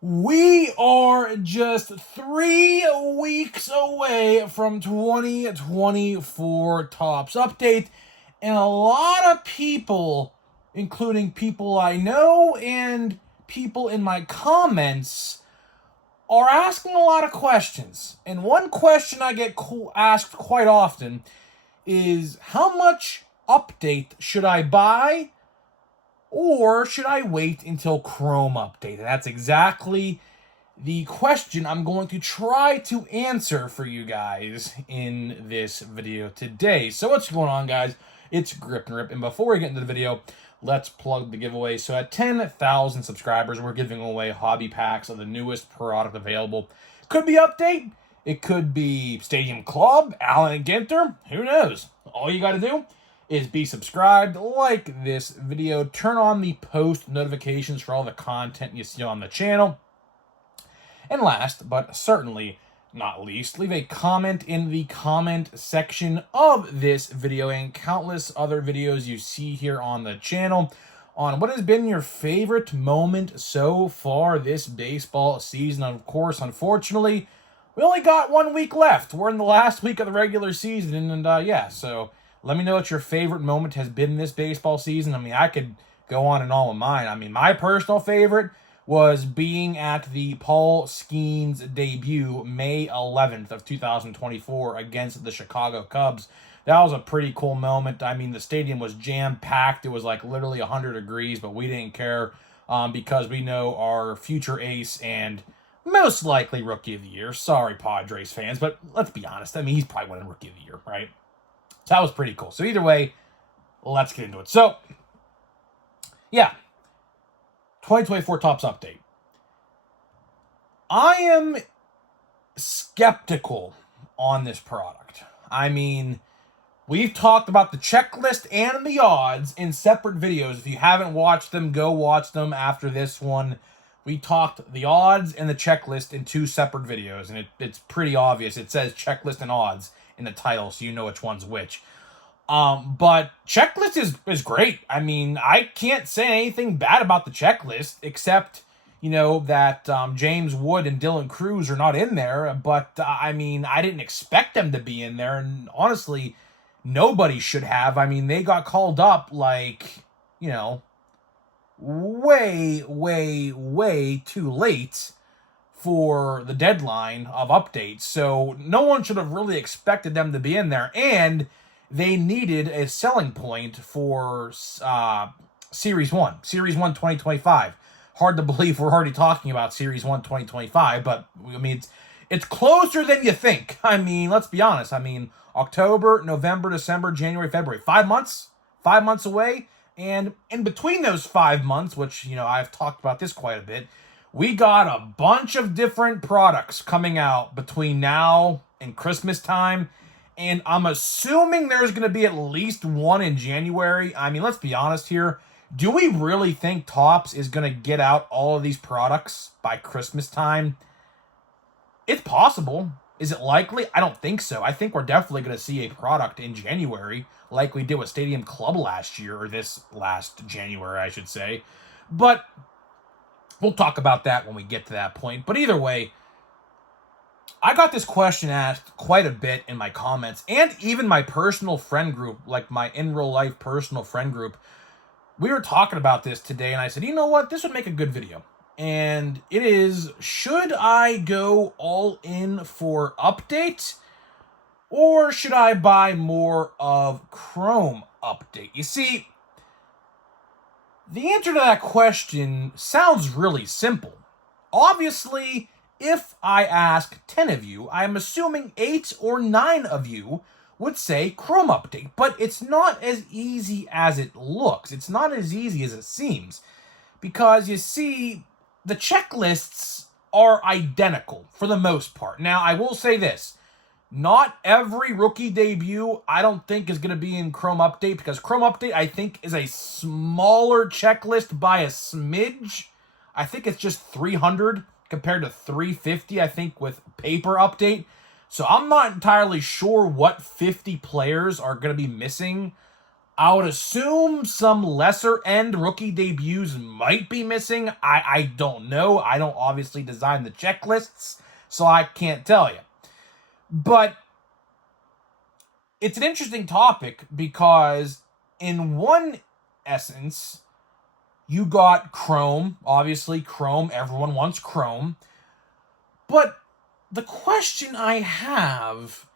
We are just 3 weeks away from 2024 Tops Update, and a lot of people, including people I know and people in my comments, are asking a lot of questions. And one question I get asked quite often is how much update should I buy or should I wait until Chrome update? And that's exactly the question I'm going to try to answer for you guys in this video today. So what's going on, guys? It's Grip and Rip, and before we get into the video, let's plug the giveaway. So at 10,000 subscribers, we're giving away hobby packs of the newest product available. Could be update, it could be Stadium Club, Allen Ginter, who knows? All you gotta do is be subscribed, like this video, turn on the post notifications for all the content you see on the channel, and last, but certainly not least, leave a comment in the comment section of this video and countless other videos you see here on the channel on what has been your favorite moment so far this baseball season. Of course, unfortunately, we only got 1 week left. We're in the last week of the regular season, and yeah, so let me know what your favorite moment has been this baseball season. I mean, I could go on and on with mine. I mean, my personal favorite was being at the Paul Skeens debut May 11th of 2024 against the Chicago Cubs. That was a pretty cool moment. I mean, the stadium was jam-packed. It was like literally 100 degrees, but we didn't care because we know our future ace and most likely Rookie of the Year. Sorry, Padres fans, but let's be honest. I mean, he's probably winning Rookie of the Year, right? So that was pretty cool. So either way, let's get into it. So, yeah, 2024 Tops Update. I am skeptical on this product. I mean, we've talked about the checklist and the odds in separate videos. If you haven't watched them, go watch them after this one. We talked the odds and the checklist in 2 separate videos, and it's pretty obvious. It says checklist and odds in the title, so you know which one's which. But checklist is great. I mean, I can't say anything bad about the checklist, except, you know, that James Wood and Dylan Cruz are not in there. But, I mean, I didn't expect them to be in there. And honestly, nobody should have. I mean, they got called up like, you know, way, way, way too late for the deadline of updates. So no one should have really expected them to be in there. And they needed a selling point for Series 1. Series 1 2025. Hard to believe we're already talking about Series 1 2025, but I mean, it's closer than you think. I mean, let's be honest. I mean, October, November, December, January, February. 5 months? 5 months away. And in between those 5 months, which, you know, I've talked about this quite a bit, we got a bunch of different products coming out between now and Christmas time. And I'm assuming there's going to be at least one in January. I mean, let's be honest here. Do we really think Topps is going to get out all of these products by Christmas time? It's possible. Is it likely? I don't think so. I think we're definitely going to see a product in January, like we did with Stadium Club last year, or this last January, I should say. But we'll talk about that when we get to that point. But either way, I got this question asked quite a bit in my comments and even my personal friend group, like my in real life personal friend group. We were talking about this today, and I said, you know what? This would make a good video. And it is, should I go all in for update, or should I buy more of Chrome update? You see, the answer to that question sounds really simple. Obviously, if I ask 10 of you, I'm assuming 8 or 9 of you would say Chrome update, but it's not as easy as it looks. It's not as easy as it seems, because you see, the checklists are identical for the most part. Now, I will say this. Not every rookie debut, I don't think, is going to be in Chrome Update, because Chrome Update, I think, is a smaller checklist by a smidge. I think it's just 300 compared to 350, I think, with Paper Update. So I'm not entirely sure what 50 players are going to be missing I would assume some lesser end rookie debuts might be missing. I don't know. I don't obviously design the checklists, so I can't tell you. But it's an interesting topic because in one essence, you got Chrome. Obviously, Chrome, everyone wants Chrome. But the question I have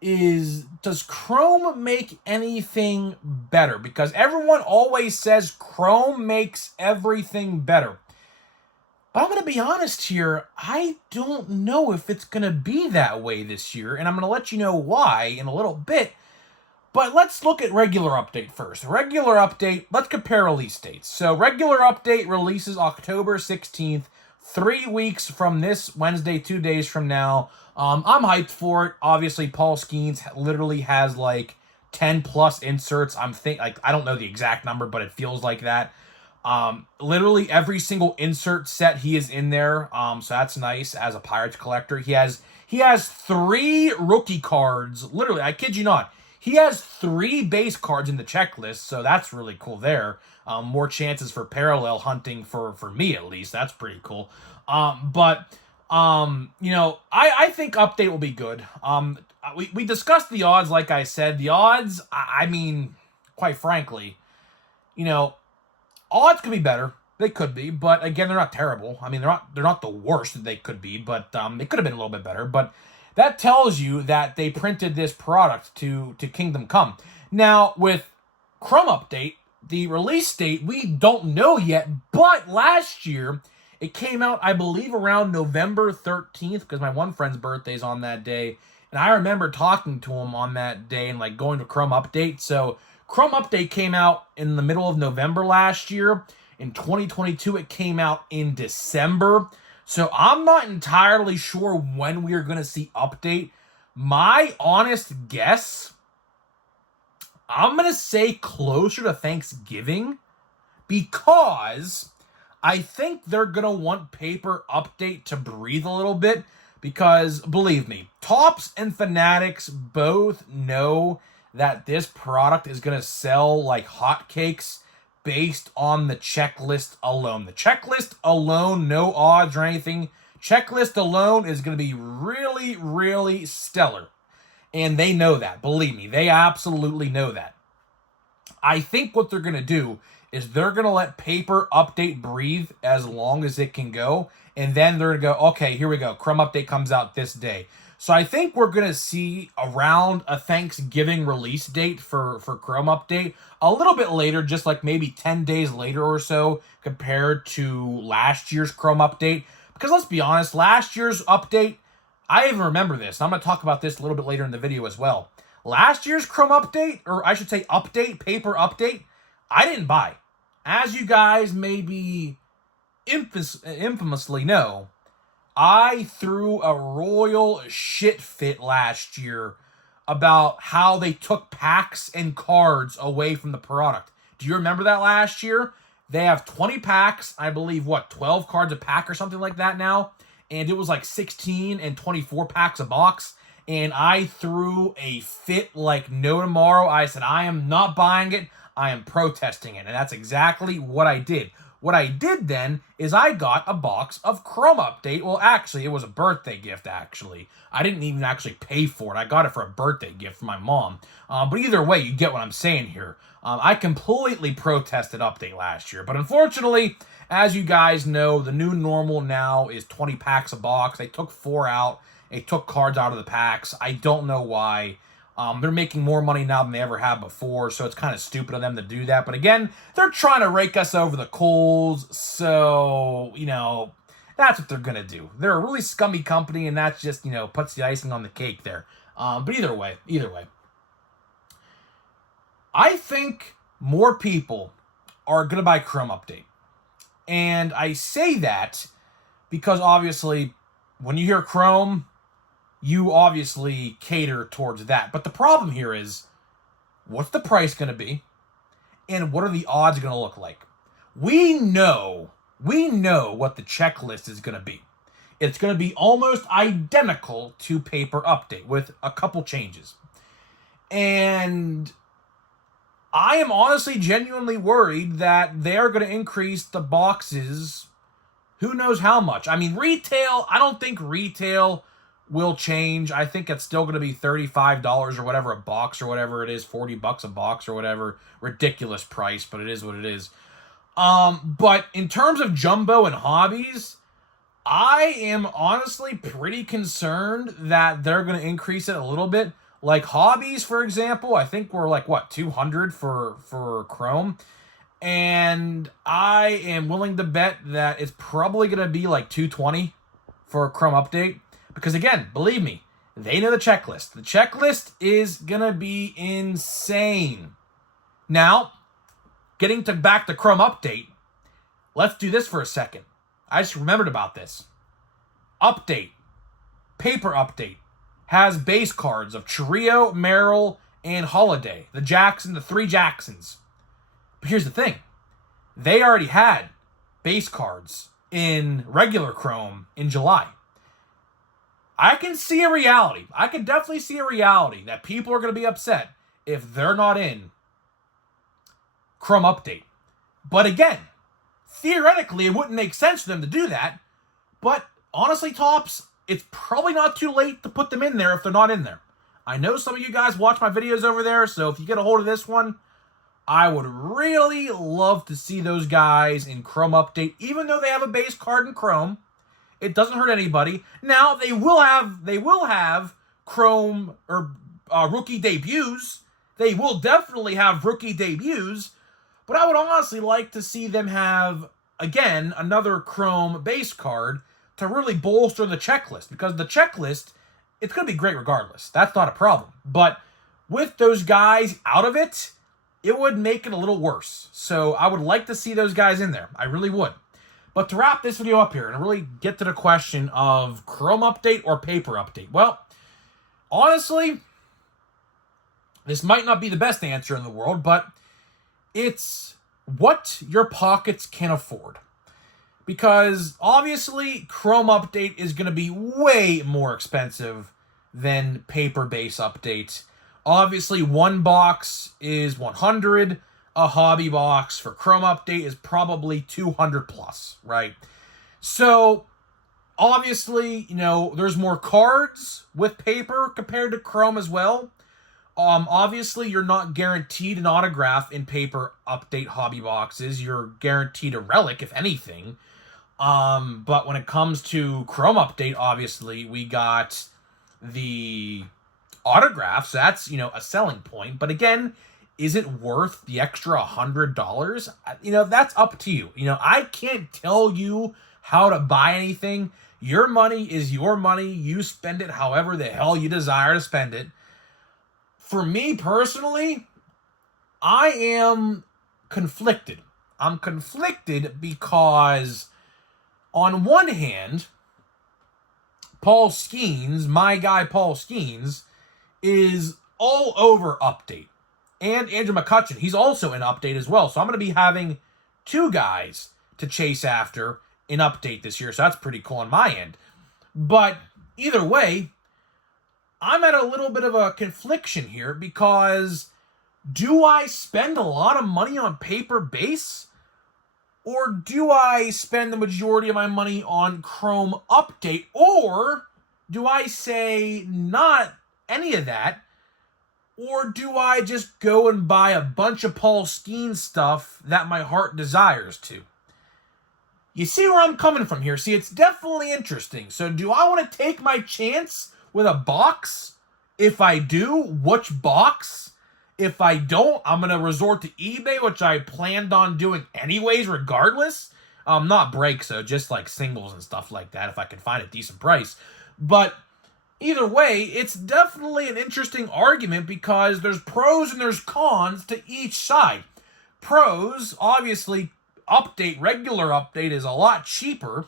is, does Chrome make anything better? Because everyone always says Chrome makes everything better. But I'm going to be honest here, I don't know if it's going to be that way this year, and I'm going to let you know why in a little bit. But let's look at regular update first. Regular update, let's compare release dates. So regular update releases October 16th, 3 weeks from this Wednesday, 2 days from now. I'm hyped for it. Obviously, Paul Skeens literally has like 10 plus inserts. I don't know the exact number, but it feels like that. Literally every single insert set he is in there. So that's nice as a Pirates collector. He has 3 rookie cards. Literally, I kid you not. He has 3 base cards in the checklist, so that's really cool there. More chances for parallel hunting for me at least. That's pretty cool. I think update will be good. We discussed the odds, like I said. The odds, I mean, quite frankly, odds could be better. They could be, but again, they're not terrible. I mean, they're not the worst that they could be, but they could have been a little bit better. But that tells you that they printed this product to Kingdom Come. Now, with Chrome Update, the release date, we don't know yet, but last year, it came out, I believe, around November 13th, because my one friend's birthday's on that day, and I remember talking to him on that day and, like, going to Chrome Update. So, Chrome Update came out in the middle of November last year. In 2022, it came out in December. So I'm not entirely sure when we are going to see update. My honest guess, I'm going to say closer to Thanksgiving, because I think they're going to want paper update to breathe a little bit, because believe me, Topps and Fanatics both know that this product is going to sell like hotcakes based on the checklist alone. The checklist alone, no odds or anything. Checklist alone is going to be really, really stellar. And they know that. Believe me, they absolutely know that. I think what they're going to do is they're going to let paper update breathe as long as it can go. And then they're going to go, okay, here we go. Chrome Update comes out this day. So I think we're going to see around a Thanksgiving release date for Chrome Update. A little bit later, just like maybe 10 days later or so, compared to last year's Chrome Update. Because let's be honest, last year's update, I even remember this. And I'm going to talk about this a little bit later in the video as well. Last year's Chrome Update, or I should say update, paper update, I didn't buy. As you guys maybe infamously know, I threw a royal shit fit last year about how they took packs and cards away from the product. Do you remember that last year? They have 20 packs, I believe, 12 cards a pack or something like that now? And it was like 16 and 24 packs a box. And I threw a fit like no tomorrow. I said, I am not buying it. I am protesting it. And that's exactly what I did. What I did then is I got a box of Chrome Update. Well, actually, it was a birthday gift, actually. I didn't even actually pay for it. I got it for a birthday gift from my mom. But either way, you get what I'm saying here. I completely protested Update last year. But unfortunately, as you guys know, the new normal now is 20 packs a box. They took 4 out. They took cards out of the packs. I don't know why. They're making more money now than they ever have before, so it's kind of stupid of them to do that. But again, they're trying to rake us over the coals, so, that's what they're going to do. They're a really scummy company, and that's just, puts the icing on the cake there. But either way. I think more people are going to buy Chrome Update. And I say that because, obviously, when you hear Chrome, you obviously cater towards that. But the problem here is, what's the price going to be? And what are the odds going to look like? We know what the checklist is going to be. It's going to be almost identical to paper update with a couple changes. And I am honestly genuinely worried that they are going to increase the boxes who knows how much. I mean, retail, I don't think retail will change. I think it's still going to be $35 or whatever a box or whatever it is, $40 a box or whatever. Ridiculous price, but it is what it is. But in terms of jumbo and hobbies, I am honestly pretty concerned that they're going to increase it a little bit. Like hobbies, for example, I think we're like, what, 200 for Chrome? And I am willing to bet that it's probably going to be like 220 for a Chrome update. Because again, believe me, they know the checklist. The checklist is going to be insane. Now, getting back to Chrome update, let's do this for a second. I just remembered about this. Update, paper update, has base cards of Chourio, Merrill, and Holiday. The three Jacksons. But here's the thing. They already had base cards in regular Chrome in July. I can see a reality. I can definitely see a reality that people are going to be upset if they're not in Chrome update. But again, theoretically, it wouldn't make sense for them to do that. But honestly, Tops, it's probably not too late to put them in there if they're not in there. I know some of you guys watch my videos over there, so if you get a hold of this one, I would really love to see those guys in Chrome update, even though they have a base card in Chrome. It doesn't hurt anybody. Now, they will have Chrome or rookie debuts. They will definitely have rookie debuts. But I would honestly like to see them have, again, another Chrome base card to really bolster the checklist. Because the checklist, it's going to be great regardless. That's not a problem. But with those guys out of it, it would make it a little worse. So I would like to see those guys in there. I really would. But to wrap this video up here and really get to the question of Chrome update or paper update. Well, honestly, this might not be the best answer in the world, but it's what your pockets can afford. Because obviously, Chrome update is going to be way more expensive than paper base update. Obviously, one box is $100. A hobby box for Chrome update is probably $200 plus, right? So, obviously, there's more cards with paper compared to Chrome as well. Obviously, you're not guaranteed an autograph in paper update hobby boxes. You're guaranteed a relic, if anything. But when it comes to Chrome update, obviously, we got the autographs. That's, a selling point. But again, is it worth the extra $100? That's up to you. I can't tell you how to buy anything. Your money is your money. You spend it however the hell you desire to spend it. For me personally, I am conflicted. I'm conflicted because on one hand, Paul Skeens, my guy Paul Skeens, is all over update. And Andrew McCutcheon, he's also in update as well. So I'm going to be having two guys to chase after in update this year. So that's pretty cool on my end. But either way, I'm at a little bit of a confliction here because do I spend a lot of money on paper base? Or do I spend the majority of my money on Chrome update? Or do I say not any of that? Or do I just go and buy a bunch of Paul Skeens stuff that my heart desires to? You see where I'm coming from here? See, it's definitely interesting. So do I want to take my chance with a box? If I do, which box? If I don't, I'm going to resort to eBay, which I planned on doing anyways, regardless. Not breaks, though, just like singles and stuff like that, if I can find a decent price. But either way, it's definitely an interesting argument because there's pros and there's cons to each side. Pros, obviously, regular update is a lot cheaper.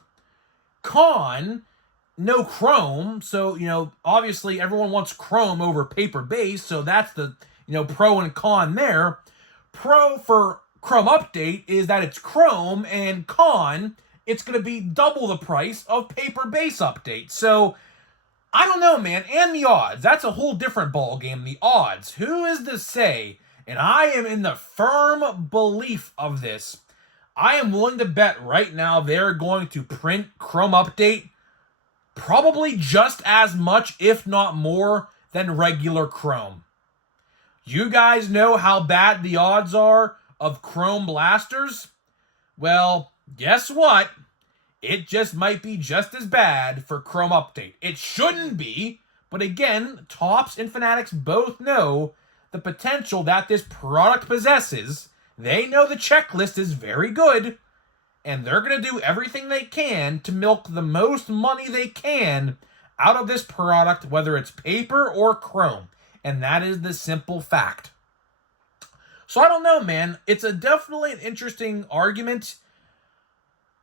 Con, no Chrome. So, obviously everyone wants Chrome over paper base. So that's the, pro and con there. Pro for Chrome update is that it's Chrome, and con, it's going to be double the price of paper base update. So I don't know, man. And the odds. That's a whole different ball game. The odds. Who is to say and I am in the firm belief of this. I am willing to bet right now they're going to print Chrome Update probably just as much, if not more, than regular Chrome. You guys know how bad the odds are of Chrome blasters? Well, guess what? It just might be just as bad for Chrome Update. It shouldn't be, but again, Topps and Fanatics both know the potential that this product possesses. They know the checklist is very good, and they're going to do everything they can to milk the most money they can out of this product, whether it's paper or Chrome. And that is the simple fact. So I don't know, man. It's definitely an interesting argument.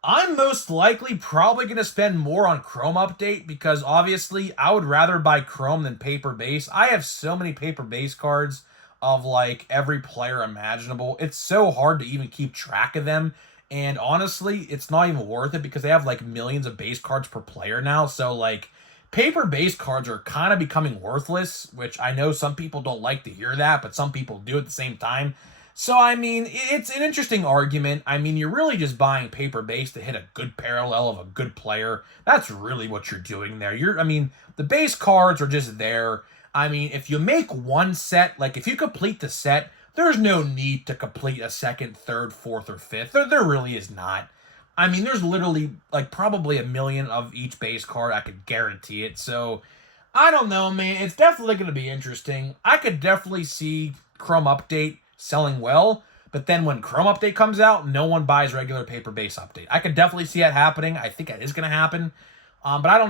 I'm most likely probably going to spend more on Chrome Update because obviously I would rather buy Chrome than paper base. I have so many paper base cards of like every player imaginable. It's so hard to even keep track of them. And honestly, it's not even worth it because they have like millions of base cards per player now. So like paper base cards are kind of becoming worthless, which I know some people don't like to hear that, but some people do at the same time. So, I mean, it's an interesting argument. I mean, you're really just buying paper base to hit a good parallel of a good player. That's really what you're doing there. I mean, the base cards are just there. I mean, if you make one set, like if you complete the set, there's no need to complete a second, third, fourth, or fifth. There really is not. I mean, there's literally like probably 1 million of each base card. I could guarantee it. So, I don't know, man. It's definitely going to be interesting. I could definitely see Chrome Update selling well, but then when Chrome Update comes out, no one buys regular paper base update. I could definitely see that happening. I think it is going to happen. But I don't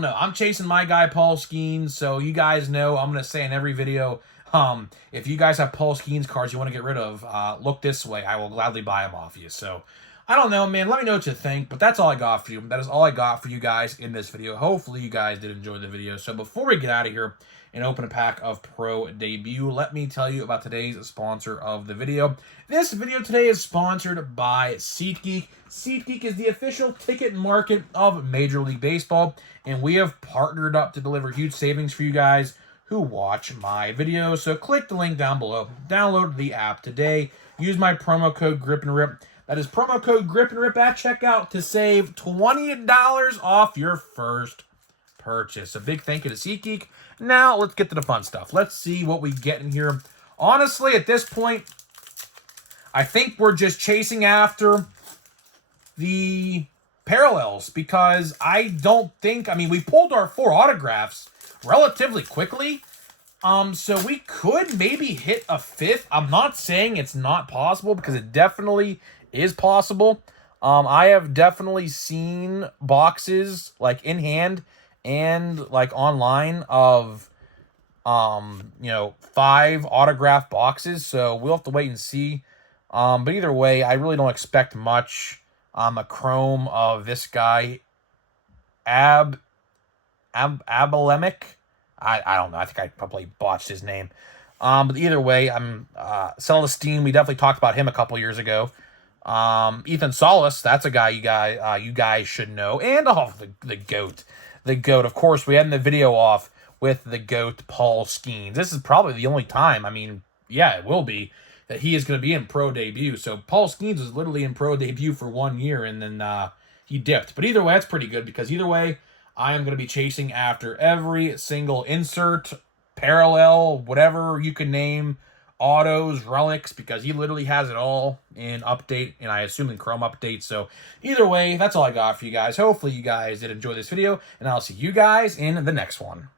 know. I'm chasing my guy, Paul Skeens. So you guys know I'm going to say in every video, if you guys have Paul Skeens cards you want to get rid of, look this way. I will gladly buy them off you. So I don't know, man. Let me know what you think. But that's all I got for you. That is all I got for you guys in this video. Hopefully you guys did enjoy the video. So before we get out of here and open a pack of Pro Debut, let me tell you about today's sponsor of the video. This video today is sponsored by SeatGeek. SeatGeek is the official ticket market of Major League Baseball, and we have partnered up to deliver huge savings for you guys who watch my videos. So click the link down below. Download the app today. Use my promo code GRIPANDRIP. That is promo code GRIPANDRIP at checkout to save $20 off your first purchase. A big thank you to SeatGeek. Now, let's get to the fun stuff. Let's see what we get in here. Honestly, at this point, I think we're just chasing after the parallels because I don't think, I mean, we pulled our 4 autographs relatively quickly. So we could maybe hit a 5th. I'm not saying it's not possible because it definitely is possible. I have definitely seen boxes like in hand and like online of 5 autograph boxes, so we'll have to wait and see. But either way, I really don't expect much. A chrome of this guy Abalemic. I don't know. I think I probably botched his name. But either way, Celestine, we definitely talked about him a couple years ago. Ethan Salas, that's a guy you guys should know. And the GOAT. The GOAT. Of course, we had the video off with the GOAT, Paul Skeens. This is probably the only time, I mean, yeah, it will be, that he is going to be in Pro Debut. So Paul Skeens was literally in Pro Debut for 1 year, and then he dipped. But either way, that's pretty good, because either way, I am going to be chasing after every single insert, parallel, whatever you can name, autos, relics, because he literally has it all in Update, and I assume in Chrome Update. So either way, that's all I got for you guys. Hopefully you guys did enjoy this video, and I'll see you guys in the next one.